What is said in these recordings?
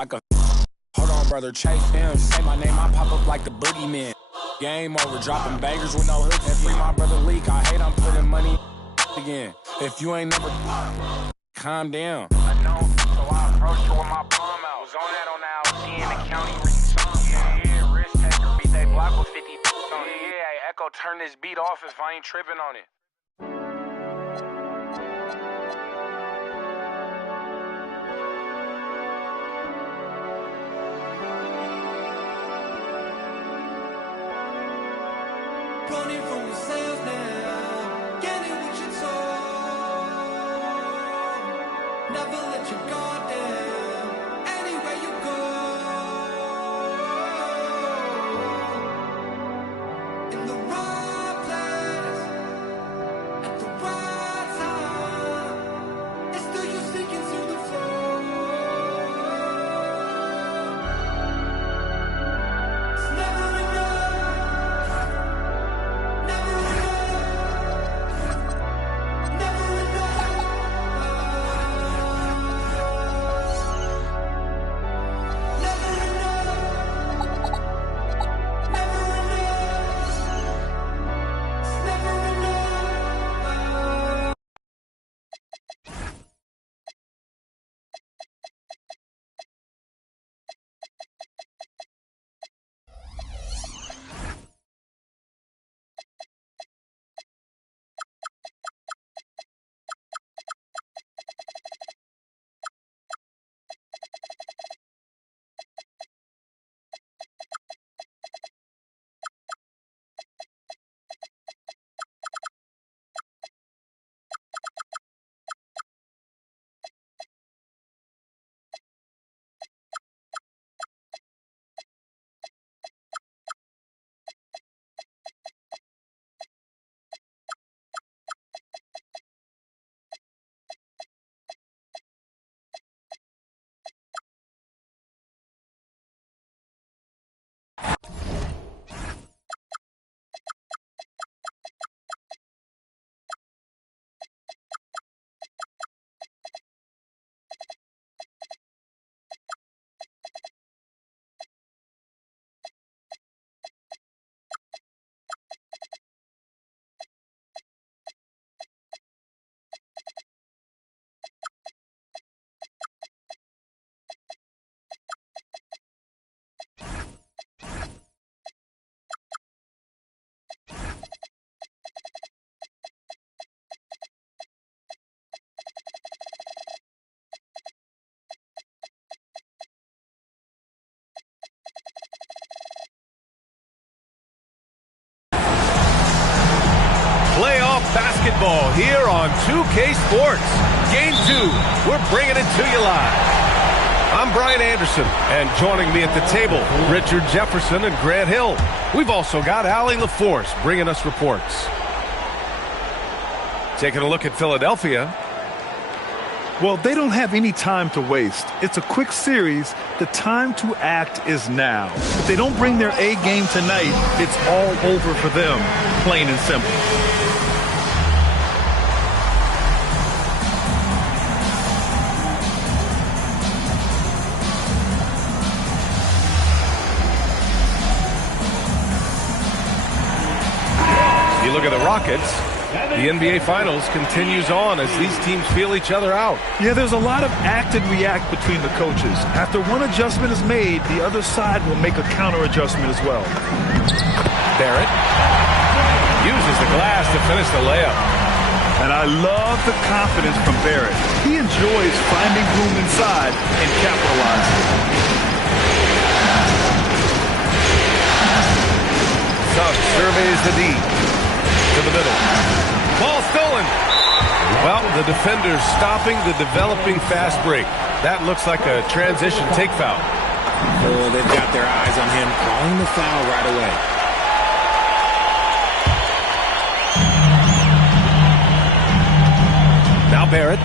like a. Hold on, brother, chase him. Say my name, I pop up like the boogeyman. Game over, dropping bangers with no hooks. And free my brother Leak. I hate I'm putting money again. If you ain't never calm down. I know, so I approached her with my palm out. Was on that on the LC in the county reading songs. Yeah, risk taker, beat they block with 50 on it. Yeah, Echo, turn this beat off if I ain't tripping on it. Running from yourself now, getting what you told. Never let your guard down, anywhere you go. In the right place, at the right time. It's still you sinking through the floor. It's never enough. Playoff basketball here on 2K Sports. Game 2, we're bringing it to you live. I'm Brian Anderson, and joining me at the table, Richard Jefferson and Grant Hill. We've also got Allie LaForce bringing us reports. Taking a look at Philadelphia. Well, they don't have any time to waste. It's a quick series. The time to act is now. If they don't bring their A game tonight, it's all over for them, plain and simple. You look at the Rockets. The NBA Finals continues on as these teams feel each other out. Yeah, there's a lot of act and react between the coaches. After one adjustment is made, the other side will make a counter adjustment as well. Barrett uses the glass to finish the layup. And I love the confidence from Barrett. He enjoys finding room inside and capitalizing. Suggs surveys the D to the middle. Ball stolen. Well, the defender's stopping the developing fast break. That looks like a transition take foul. Oh, they've got their eyes on him, calling the foul right away. Now Barrett.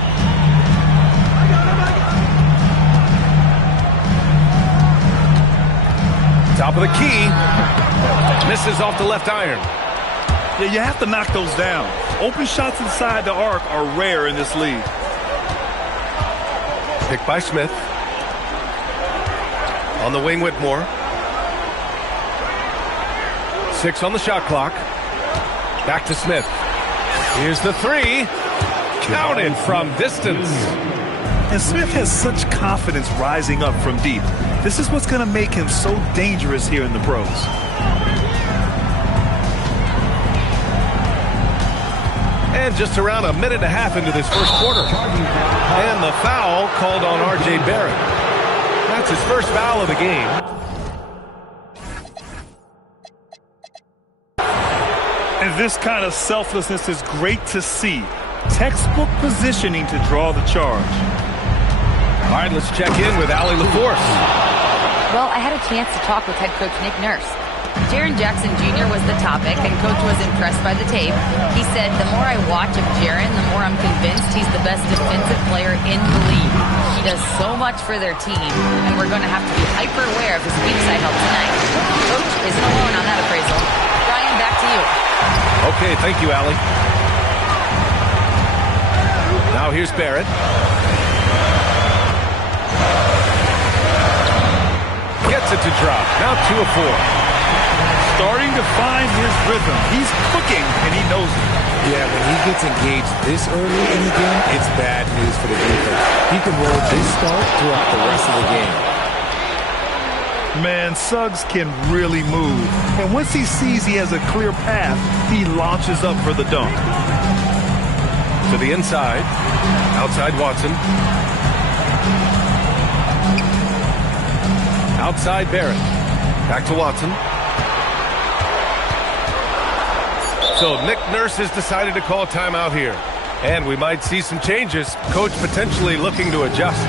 Top of the key. Misses off the left iron. Yeah, you have to knock those down. Open shots inside the arc are rare in this league. Picked by Smith. On the wing, Whitmore. 6 on the shot clock. Back to Smith. Here's the 3. Counted from distance. And Smith has such confidence rising up from deep. This is what's going to make him so dangerous here in the pros. And just around a minute and a half into this first quarter. And the foul called on R.J. Barrett. That's his first foul of the game. And this kind of selflessness is great to see. Textbook positioning to draw the charge. All right, let's check in with Allie LaForce. Well, I had a chance to talk with head coach Nick Nurse. Jaren Jackson Jr. was the topic, and coach was impressed by the tape. He said, the more I watch of Jaren, the more I'm convinced he's the best defensive player in the league. He does so much for their team, and we're going to have to be hyper-aware of his weak side help tonight. Coach isn't alone on that appraisal. Brian, back to you. Okay, thank you, Allie. Now here's Barrett. Gets it to drop. Now 2 of 4. Starting to find his rhythm. He's cooking, and he knows it. Yeah, when he gets engaged this early in the game, it's bad news for the defense. He can roll this start throughout the rest of the game. Man, Suggs can really move. And once he sees he has a clear path, he launches up for the dunk. To the inside. Outside Watson. Outside Barrett. Back to Watson. So Nick Nurse has decided to call a timeout here. And we might see some changes. Coach potentially looking to adjust.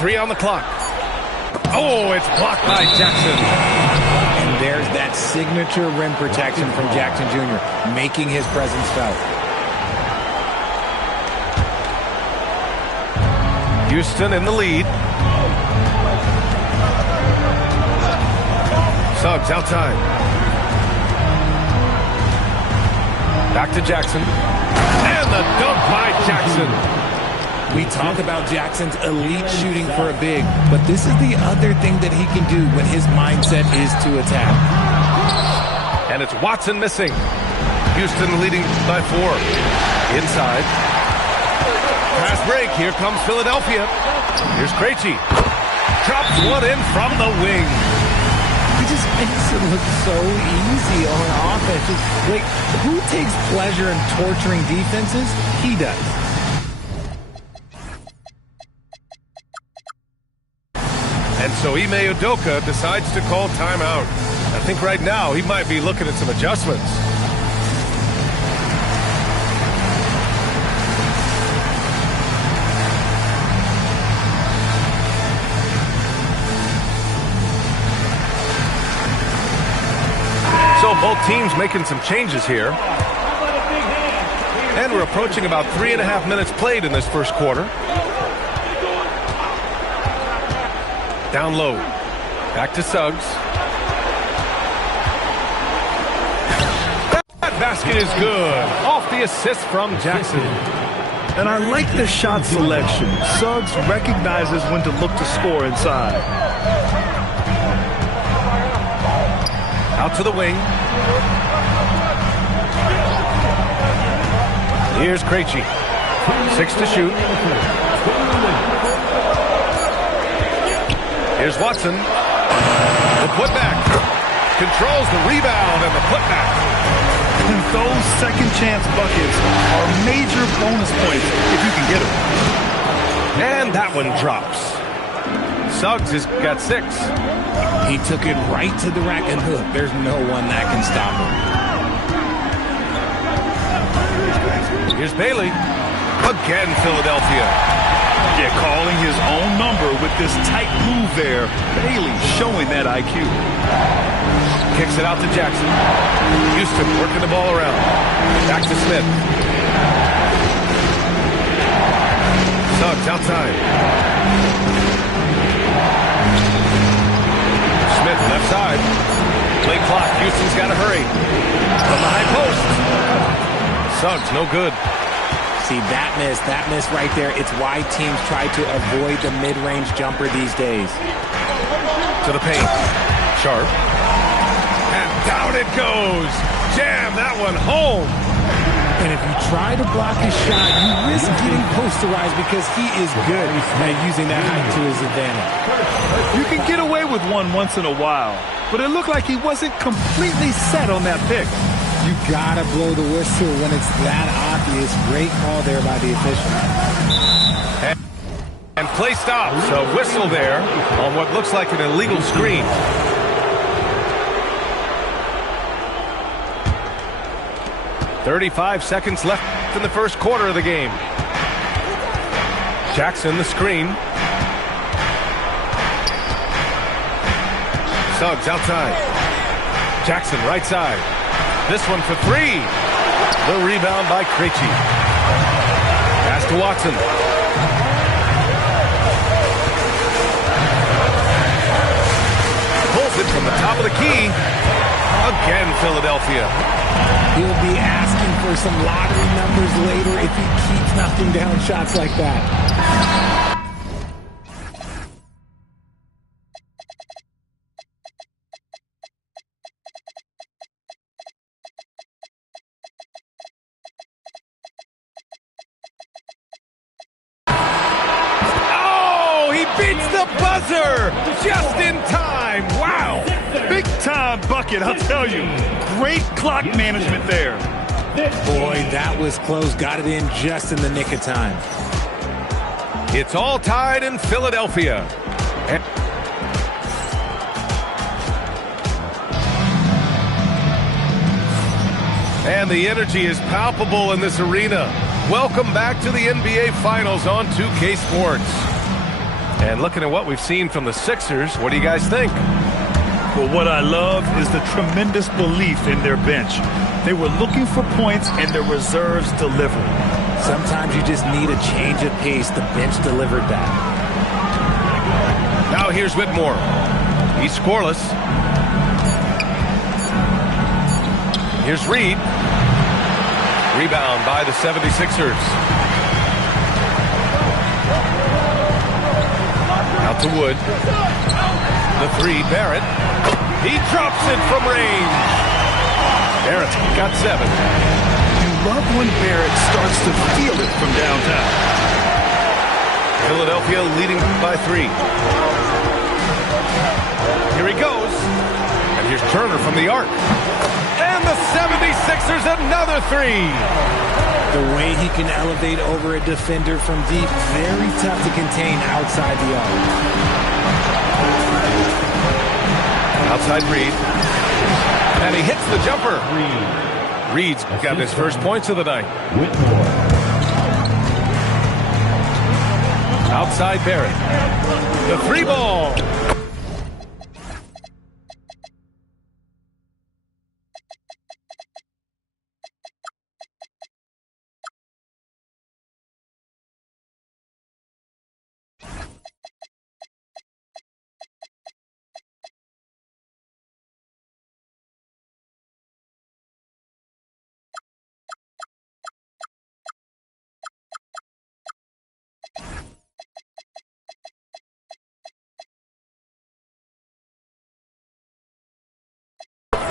Three on the clock. Oh, it's blocked by Jackson. And there's that signature rim protection from Jackson Jr., making his presence felt. Houston in the lead. Suggs outside. Back to Jackson. And the dunk by Jackson. We talk about Jackson's elite shooting for a big, but this is the other thing that he can do when his mindset is to attack. And it's Watson missing. Houston leading by 4. Inside. Fast break. Here comes Philadelphia. Here's Krejci. Drops one in from the wing. He just makes it look so easy on offense. Like, who takes pleasure in torturing defenses? He does. And so Ime Udoka decides to call timeout. I think right now he might be looking at some adjustments. So both teams making some changes here. And we're approaching about 3.5 minutes played in this first quarter. Down low. Back to Suggs. That basket is good. Off the assist from Jackson. And I like the shot selection. Suggs recognizes when to look to score inside. Out to the wing. Here's Krejci. 6 to shoot. Here's Watson. The putback. Controls the rebound and the putback. And those second chance buckets are major bonus points if you can get them. And that one drops. Suggs has got 6. He took it right to the rack, and look, there's no one that can stop him. Here's Bailey. Again, Philadelphia. Yeah, calling his own number with this tight move there. Bailey showing that IQ. Kicks it out to Jackson. Houston working the ball around. Back to Smith. Suggs outside. Smith left side. Play clock. Houston's got to hurry. From the high post. Suggs, no good. See, that miss right there. It's why teams try to avoid the mid-range jumper these days. To the paint. Sharp. And down it goes. Jam that one home. And if you try to block his shot, you risk getting posterized because he is good at using that height to his advantage. You can get away with one once in a while, but it looked like he wasn't completely set on that pick. You gotta blow the whistle when it's that obvious. Great call there by the official. And play stops. A whistle there on what looks like an illegal screen. "35 seconds left in the first quarter of the game. Jackson, the screen. Suggs outside. Jackson, right side. This one for three. The rebound by Krejci. Pass to Watson. Pulls it from the top of the key. Again, Philadelphia. He'll be asking for some lottery numbers later if he keeps knocking down shots like that. Oh, he beats the buzzer just in time. Wow. Big time bucket, I'll tell you. Great clock management there. Boy, that was close. Got it in just in the nick of time. It's all tied in Philadelphia. And the energy is palpable in this arena. Welcome back to the NBA Finals on 2K Sports. And looking at what we've seen from the Sixers, what do you guys think? Well, what I love is the tremendous belief in their bench. They were looking for points, and their reserves delivered. Sometimes you just need a change of pace. The bench delivered that. Now here's Whitmore. He's scoreless. Here's Reed. Rebound by the 76ers. Out to Wood. The three, Barrett. He drops it from range. Barrett's got 7. You love when Barrett starts to feel it from downtown. Philadelphia leading by 3. Here he goes. And here's Turner from the arc. And the 76ers another 3. The way he can elevate over a defender from deep, very tough to contain outside the arc. Outside Reed. And he hits the jumper. Reed's got his first points of the night. Outside Barrett. The 3 ball.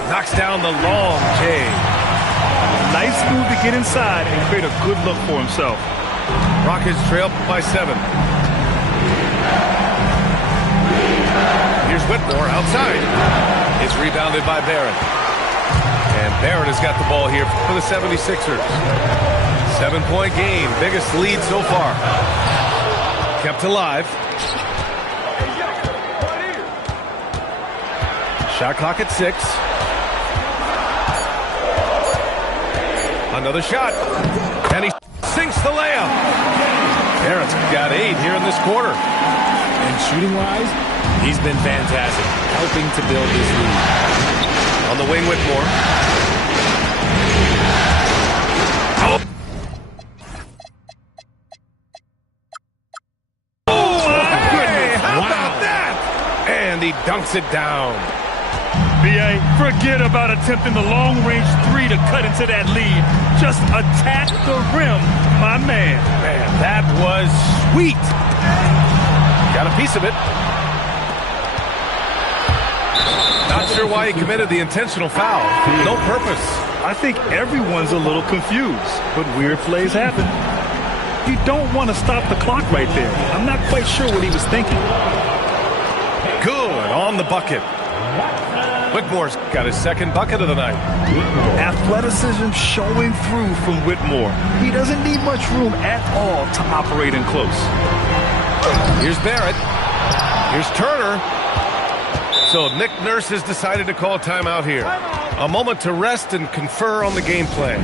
Knocks down the long J. Nice move to get inside and create a good look for himself. Rockets trail by 7. Here's Whitmore outside. It's rebounded by Barrett. And Barrett has got the ball here for the 76ers. 7-point game. Biggest lead so far. Kept alive. Shot clock at 6. Another shot. And he sinks the layup. Barrett's got 8 here in this quarter. And shooting-wise, he's been fantastic, helping to build this lead. On the wing, Whitmore. Oh, hey, how about that? And he dunks it down. B.A., forget about attempting the long-range three to cut into that lead. Just attack the rim, my man. Man, that was sweet. Got a piece of it. Not sure why he committed the intentional foul. No purpose. I think everyone's a little confused, but weird plays happen. You don't want to stop the clock right there. I'm not quite sure what he was thinking. Good on the bucket. Whitmore's got his second bucket of the night. Athleticism showing through from Whitmore. He doesn't need much room at all to operate in close. Here's Barrett. Here's Turner. So Nick Nurse has decided to call timeout here. A moment to rest and confer on the game plan.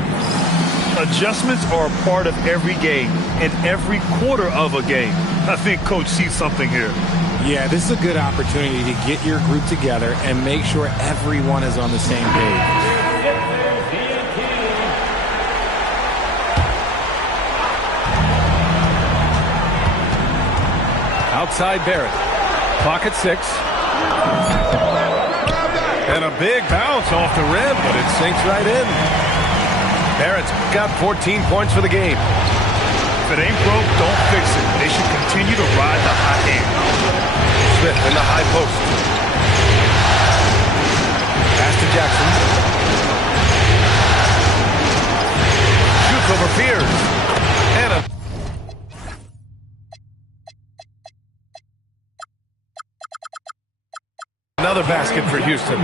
Adjustments are a part of every game and every quarter of a game. I think Coach sees something here. Yeah, this is a good opportunity to get your group together and make sure everyone is on the same page. Outside Barrett. Clock at 6. And a big bounce off the rim, but it sinks right in. Barrett's got 14 points for the game. If it ain't broke, don't fix it. They should continue to ride the hot hand. Smith in the high post. Pass to Jackson. Shoots over Fears. And another basket for Houston.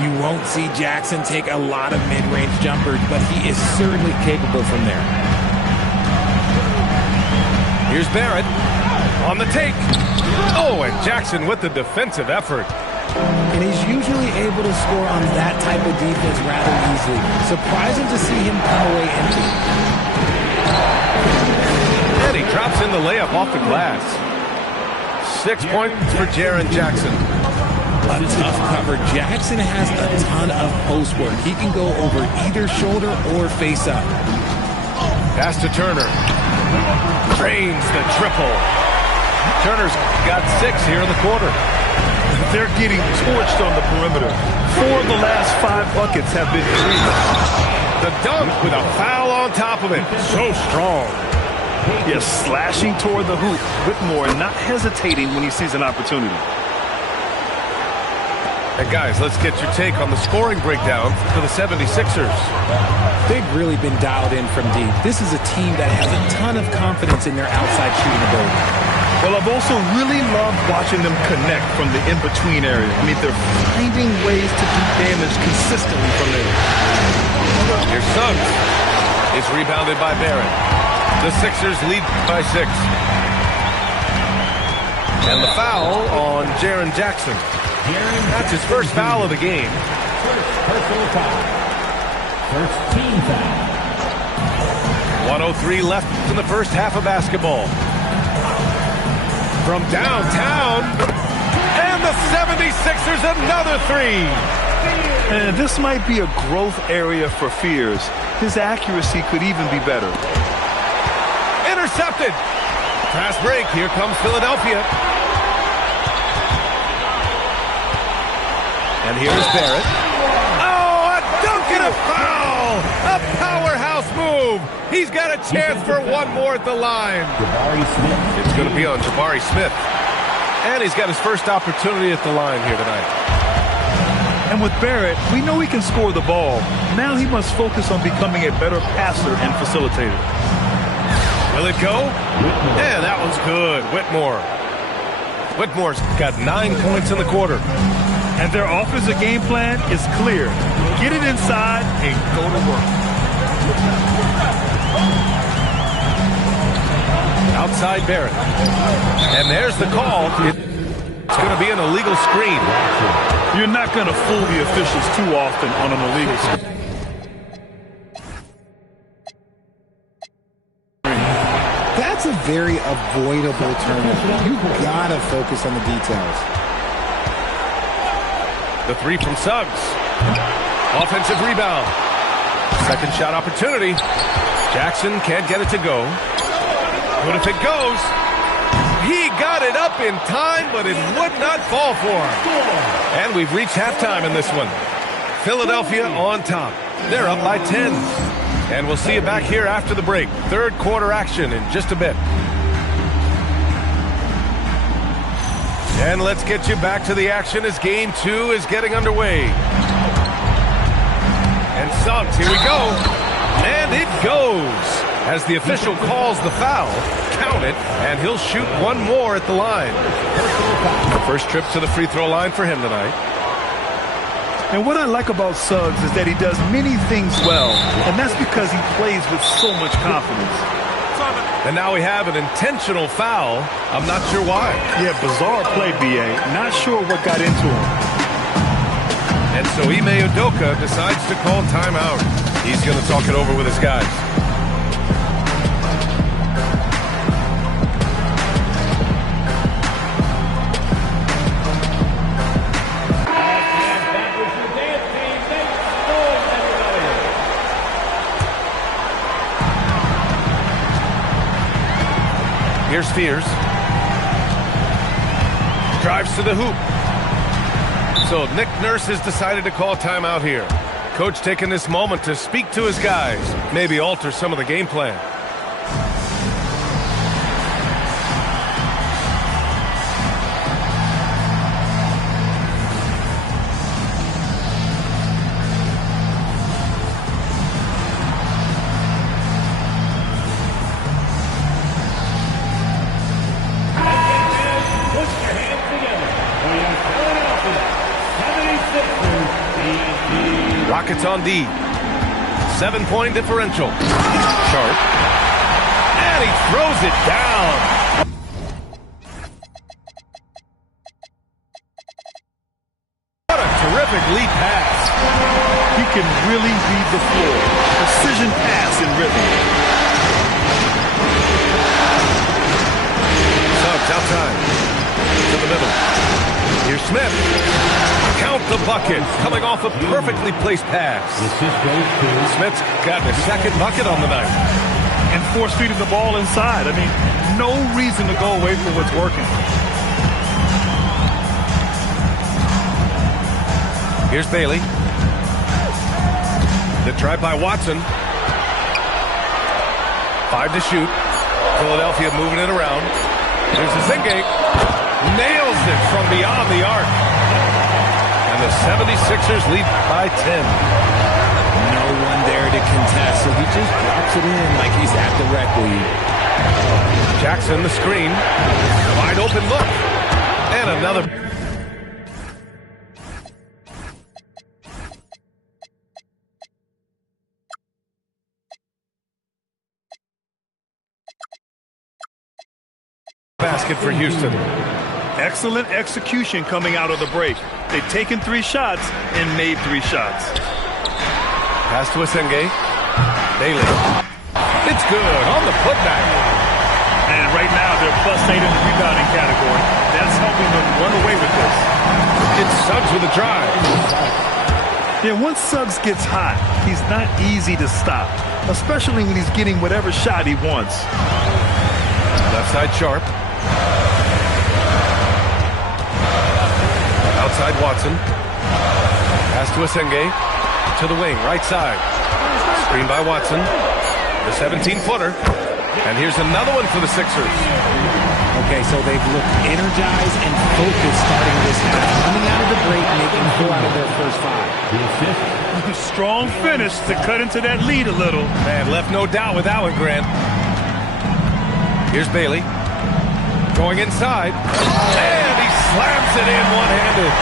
You won't see Jackson take a lot of mid-range jumpers, but he is certainly capable from there. Here's Barrett on the take. Oh, and Jackson with the defensive effort. And he's usually able to score on that type of defense rather easily. Surprising to see him come away empty. And he drops in the layup off the glass. 6 points for Jaren Jackson. A tough cover. Jackson has a ton of post work. He can go over either shoulder or face up. Pass to Turner. Drains the triple. Turner's got 6 here in the quarter. They're getting torched on the perimeter. 4 of the last 5 buckets have been threes. The dunk with a foul on top of it. So strong. Yes, slashing toward the hoop. Whitmore not hesitating when he sees an opportunity. And guys, let's get your take on the scoring breakdown for the 76ers. They've really been dialed in from deep. This is a team that has a ton of confidence in their outside shooting ability. Well, I've also really loved watching them connect from the in-between area. I mean, they're finding ways to do damage consistently from there. Here's Suggs. It's rebounded by Barrett. The Sixers lead by 6. And the foul on Jaren Jackson. That's his first foul of the game. Personal foul. First team foul. 1:03 left in the first half of basketball. From downtown, and the 76ers another 3. And this might be a growth area for Fears. His accuracy could even be better. Intercepted. Fast break. Here comes Philadelphia. And here's Barrett. Oh, a dunk and a foul! A powerhouse move. He's got a chance for one more at the line. It's going to be on Jabari Smith. And he's got his first opportunity at the line here tonight. And with Barrett, we know he can score the ball. Now he must focus on becoming a better passer and facilitator. Will it go? Yeah, that one's good. Whitmore. Whitmore's got 9 points in the quarter. And their offensive game plan is clear. Get it inside and go to work. Outside Barrett. And there's the call. It's going to be an illegal screen. You're not going to fool the officials too often on an illegal screen. That's a very avoidable turnover. You gotta focus on the details. The 3 from Suggs. Offensive rebound. Second shot opportunity. Jackson can't get it to go. But if it goes, He got it up in time, but it would not fall for him. And we've reached halftime in this one. Philadelphia on top. They're up by 10. And we'll see you back here after the break. Third quarter action in just a bit. And let's get you back to the action as game 2 is getting underway. And Suggs, here we go. And it goes. As the official calls the foul, count it, and he'll shoot one more at the line. First trip to the free throw line for him tonight. And what I like about Suggs is that he does many things well, and that's because he plays with so much confidence. And now we have an intentional foul. I'm not sure why. Yeah, bizarre play, B.A. Not sure what got into him. And so Ime Udoka decides to call timeout. He's going to talk it over with his guys. Here's Fears. Drives to the hoop. So Nick Nurse has decided to call timeout here. Coach taking this moment to speak to his guys, maybe alter some of the game plan. Rockets on D. 7-point differential. Sharp. And he throws it down. What a terrific lead pass. He can really read the floor. Precision pass in rhythm. Suggs outside. To the middle. Here's Smith. Count the bucket. Coming off a perfectly placed pass. Smith's got a second bucket on the night. And force feeding the ball inside. I mean, no reason to go away from what's working. Here's Bailey. The try by Watson. 5 to shoot. Philadelphia moving it around. Here's the Zingate. Nails it from beyond the arc. And the 76ers lead by 10. No one there to contest, so he just drops it in like he's at the rec league. Jackson, the screen. Wide open look. And another. Basket for Houston. Excellent execution coming out of the break. They've taken 3 shots and made 3 shots. Pass to Asenge. Bailey. It's good on the putback. And right now they're +8 in the rebounding category. That's helping them run away with this. It's Suggs with a drive. Yeah, once Suggs gets hot, he's not easy to stop, especially when he's getting whatever shot he wants. Left side Sharp. Outside Watson. Pass to Asenge. To the wing, right side. Screen by Watson. The 17-footer. And here's another one for the Sixers. Okay, so they've looked energized and focused starting this half. Coming out of the break, making 4 out of their first 5. Strong finish to cut into that lead a little. Man, left no doubt with that one, Grant. Here's Bailey. Going inside. And he slams it in one-handed.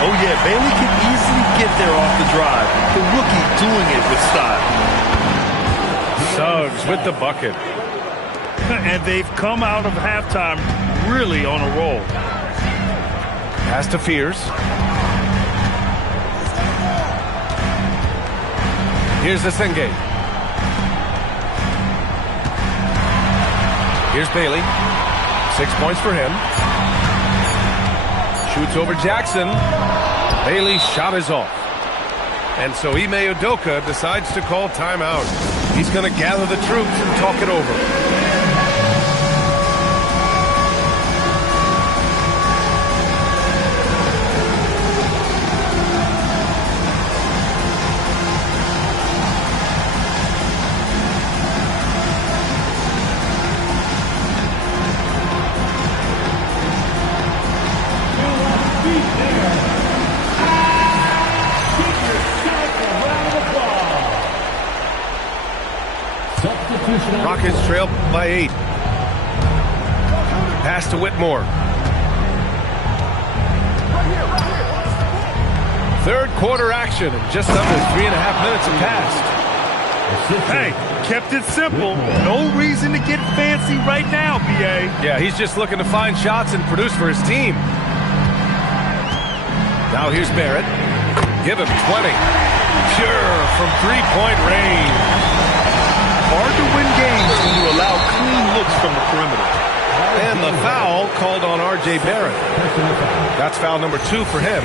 Oh, yeah, Bailey can easily get there off the drive. The rookie doing it with style. Suggs with the bucket. And they've come out of halftime really on a roll. Pass to Fears. Here's the Asenge. Here's Bailey. 6 points for him. Shoots over Jackson. Bailey's shot is off. And so Ime Udoka decides to call timeout. He's going to gather the troops and talk it over. Rockets trail by 8. Pass to Whitmore. Third quarter action, and just under 3.5 minutes have passed. Hey, kept it simple. No reason to get fancy right now, BA. Yeah, he's just looking to find shots and produce for his team. Now here's Barrett. Give him 20. Pure from three-point range. Hard to win games when you allow clean looks from the perimeter. And the foul called on R.J. Barrett. That's foul number 2 for him.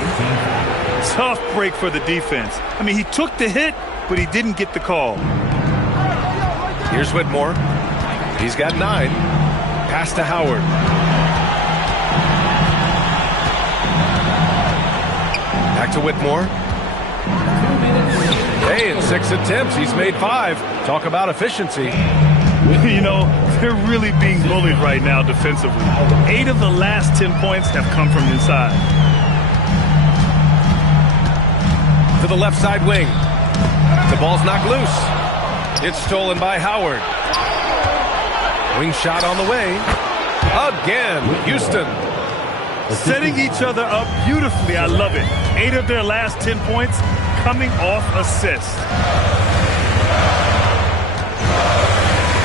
Tough break for the defense. I mean, he took the hit, but he didn't get the call. Here's Whitmore. He's got 9. Pass to Howard. Back to Whitmore. Hey, in 6 attempts, he's made 5. Talk about efficiency. You know, they're really being bullied right now defensively. 8 of the last 10 points have come from inside. To the left side wing. The ball's knocked loose. It's stolen by Howard. Wing shot on the way. Again, Houston. Setting each other up beautifully. I love it. 8 of their last 10 points coming off assists.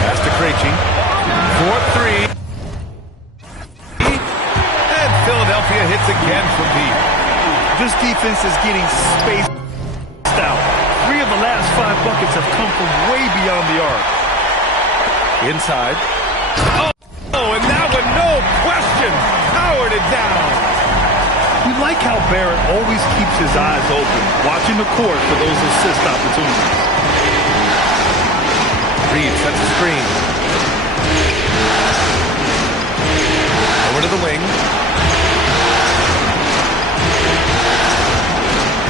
Pass to Krejci. 4-3. And Philadelphia hits again from deep. This defense is getting spaced out. 3 of the last 5 buckets have come from way beyond the arc. Inside. Oh, and that one, no question. Howard it down. You like how Barrett always keeps his eyes open, watching the court for those assist opportunities. Reed sets a screen. Over to the wing.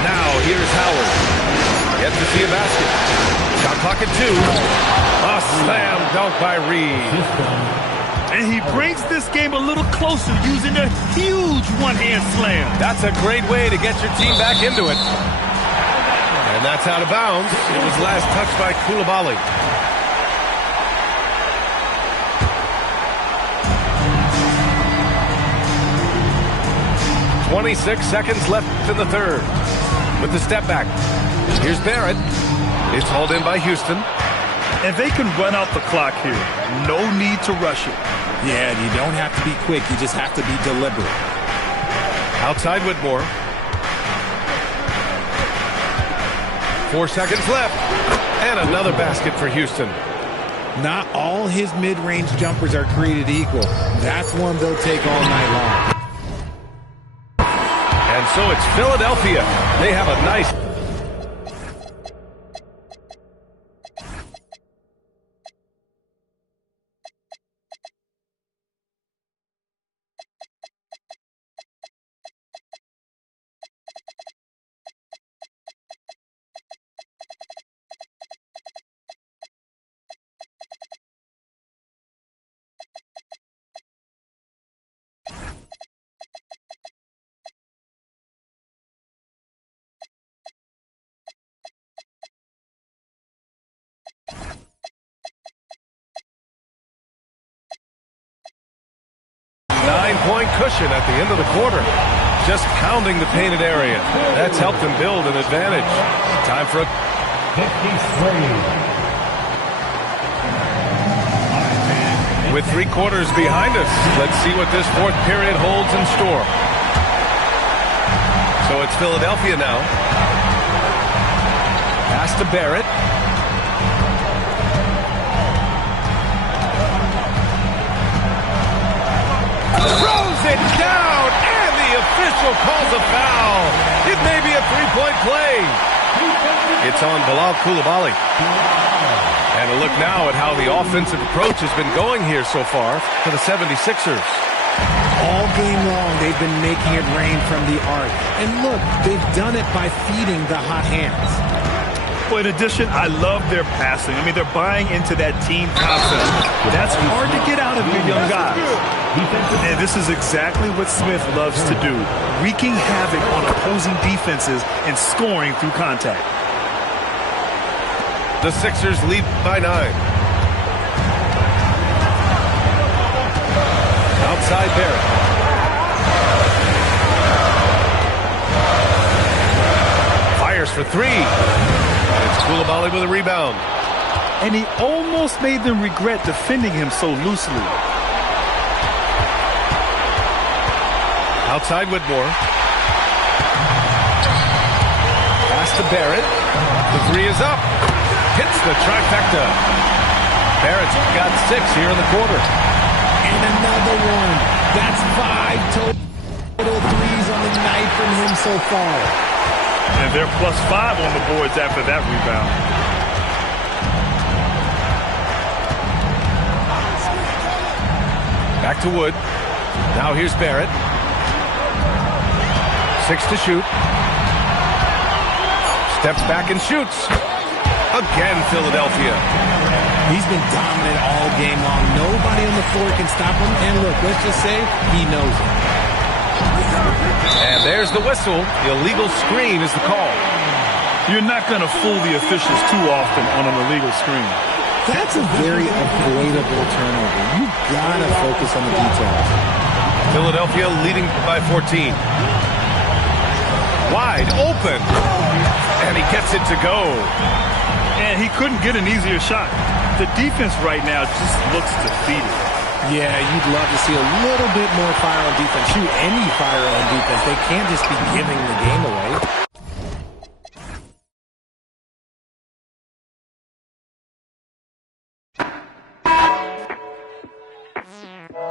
Now here's Howard. Yet to see a basket. Shot clock at 2. A slam dunk by Reed. And he brings this game a little closer using a huge one-hand slam. That's a great way to get your team back into it. And that's out of bounds. It was last touched by Coulibaly. .26 seconds left in the third. With the step back. Here's Barrett. It's hauled in by Houston. And they can run out the clock here. No need to rush it. Yeah, you don't have to be quick. You just have to be deliberate. Outside Whitmore. 4 seconds left. And another basket for Houston. Not all his mid-range jumpers are created equal. That's one they'll take all night long. And so it's Philadelphia. They have a nice... Nine-point cushion at the end of the quarter. Just pounding the painted area. That's helped them build an advantage. Time for a... 53. With 3 quarters behind us, let's see what this 4th period holds in store. So it's Philadelphia now. Pass to Barrett. Throws it down, and the official calls a foul. It may be a 3-point play. It's on Bilal Coulibaly. And a look now at how the offensive approach has been going here so far for the 76ers. All game long, they've been making it rain from the arc. And look, they've done it by feeding the hot hands. Well, in addition, I love their passing. I mean, they're buying into that team concept. That's hard to get out of your young guys. And this is exactly what Smith loves to do, wreaking havoc on opposing defenses and scoring through contact. The Sixers lead by 9. Outside Barrett. Fires for three. It's Koulibaly with a rebound. And he almost made them regret defending him so loosely. Outside Whitmore. Pass to Barrett. The three is up. Hits the trifecta. Barrett's got 6 here in the quarter. And another one. That's 5 total threes on the night from him so far. And they're +5 on the boards after that rebound. Back to Wood. Now here's Barrett. 6 to shoot. Steps back and shoots. Again, Philadelphia. He's been dominant all game long. Nobody on the floor can stop him. And look, let's just say he knows it. And there's the whistle. The illegal screen is the call. You're not going to fool the officials too often on an illegal screen. That's a very avoidable turnover. You've got to focus on the details. Philadelphia leading by 14. Wide open. And he gets it to go. And he couldn't get an easier shot. The defense right now just looks defeated. Yeah, you'd love to see a little bit more fire on defense. Shoot, any fire on defense. They can't just be giving the game away.